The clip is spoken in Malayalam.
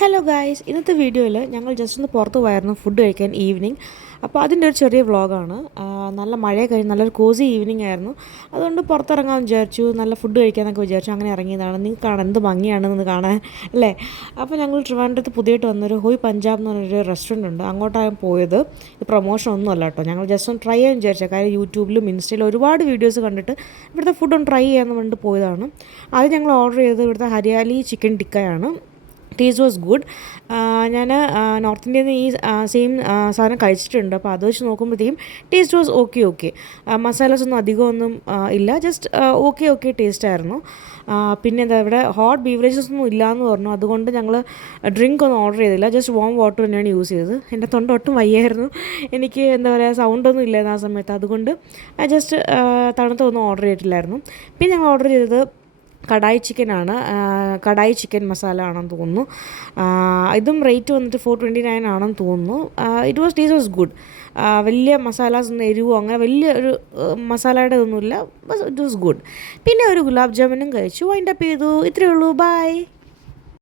ഹലോ ഗായ്സ്, ഇന്നത്തെ വീഡിയോയിൽ ഞങ്ങൾ ജസ്റ്റ് ഒന്ന് പുറത്ത് പോയായിരുന്നു ഫുഡ് കഴിക്കാൻ ഈവനിങ്. അപ്പോൾ അതിൻ്റെ ഒരു ചെറിയ വ്ളോഗാണ്. നല്ല മഴ കഴിഞ്ഞ് നല്ലൊരു കോസി ഈവനിങ് ആയിരുന്നു. അതുകൊണ്ട് പുറത്തിറങ്ങാൻ വിചാരിച്ചു, നല്ല ഫുഡ് കഴിക്കാനൊക്കെ വിചാരിച്ചു. അങ്ങനെ ഇറങ്ങിയതാണ്. നിങ്ങൾക്ക് കാണാൻ എന്ത് ഭംഗിയാണെന്ന് കാണാൻ അല്ലേ. അപ്പോൾ ഞങ്ങൾ ട്രിവാൻഡ്രത്ത് പുതിയതായിട്ട് വന്നൊരു ഹോയ് പഞ്ചാബ് എന്ന് പറഞ്ഞൊരു റെസ്റ്റോറൻറ്റ് ഉണ്ട്, അങ്ങോട്ടാണ് പോയത്. ഇത് പ്രൊമോഷൻ ഒന്നും അല്ല കേട്ടോ, ഞങ്ങൾ ജസ്റ്റ് ഒന്ന് ട്രൈ ചെയ്യാൻ വിചാരിച്ചത്. കാര്യം യൂട്യൂബിലും ഇൻസ്റ്റയിലും ഒരുപാട് വീഡിയോസ് കണ്ടിട്ട് ഇവിടുത്തെ ഫുഡ് ഒന്ന് ട്രൈ ചെയ്യാമെന്ന് പറഞ്ഞിട്ട് പോയതാണ്. അത് ഞങ്ങൾ ഓർഡർ ചെയ്തത് ഇവിടുത്തെ ഹരിയാലി ചിക്കൻ ടിക്കയാണ്. Taste was good. ഞാൻ നോർത്ത് ഇന്ത്യയിൽ നിന്ന് ഈ സെയിം സാധനം കഴിച്ചിട്ടുണ്ട്. അപ്പോൾ അത് വെച്ച് നോക്കുമ്പോഴത്തേക്കും ടേസ്റ്റ് വാസ് ഓക്കെ. മസാലാസ് ഒന്നും അധികമൊന്നും ഇല്ല, ജസ്റ്റ് ഓക്കെ ടേസ്റ്റായിരുന്നു. പിന്നെ എന്താ, ഇവിടെ ഹോട്ട് ബീവറേജസ് ഒന്നും ഇല്ലയെന്ന് പറഞ്ഞു. അതുകൊണ്ട് ഞങ്ങൾ ഡ്രിങ്ക് ഒന്നും ഓർഡർ ചെയ്തില്ല, ജസ്റ്റ് വാം വാട്ടർ തന്നെയാണ് യൂസ് ചെയ്തത്. എൻ്റെ തൊണ്ട ഒട്ടും വയ്യായിരുന്നു, എനിക്ക് എന്താ പറയുക, സൗണ്ടൊന്നും ഇല്ലായിരുന്നു ആ സമയത്ത്. അതുകൊണ്ട് ജസ്റ്റ് തണുത്തൊന്നും ഓർഡർ ചെയ്തിട്ടില്ലായിരുന്നു. പിന്നെ ഞങ്ങൾ ഓർഡർ ചെയ്തത് കടായി ചിക്കനാണ്. കടായി ചിക്കൻ മസാല ആണെന്ന് തോന്നുന്നു. ഇതും റേറ്റ് വന്നിട്ട് 429 ആണെന്ന് തോന്നുന്നു. Taste was good. വലിയ മസാലാസ് ഒന്നും എരിവോ അങ്ങനെ വലിയ ഒരു മസാലയുടെ ഒന്നുമില്ല. It was good. പിന്നെ ഒരു ഗുലാബ് ജാമുനും കഴിച്ചു, വൈൻഡപ്പ് ചെയ്തു. ഇത്രയേ ഉള്ളൂ. ബൈ.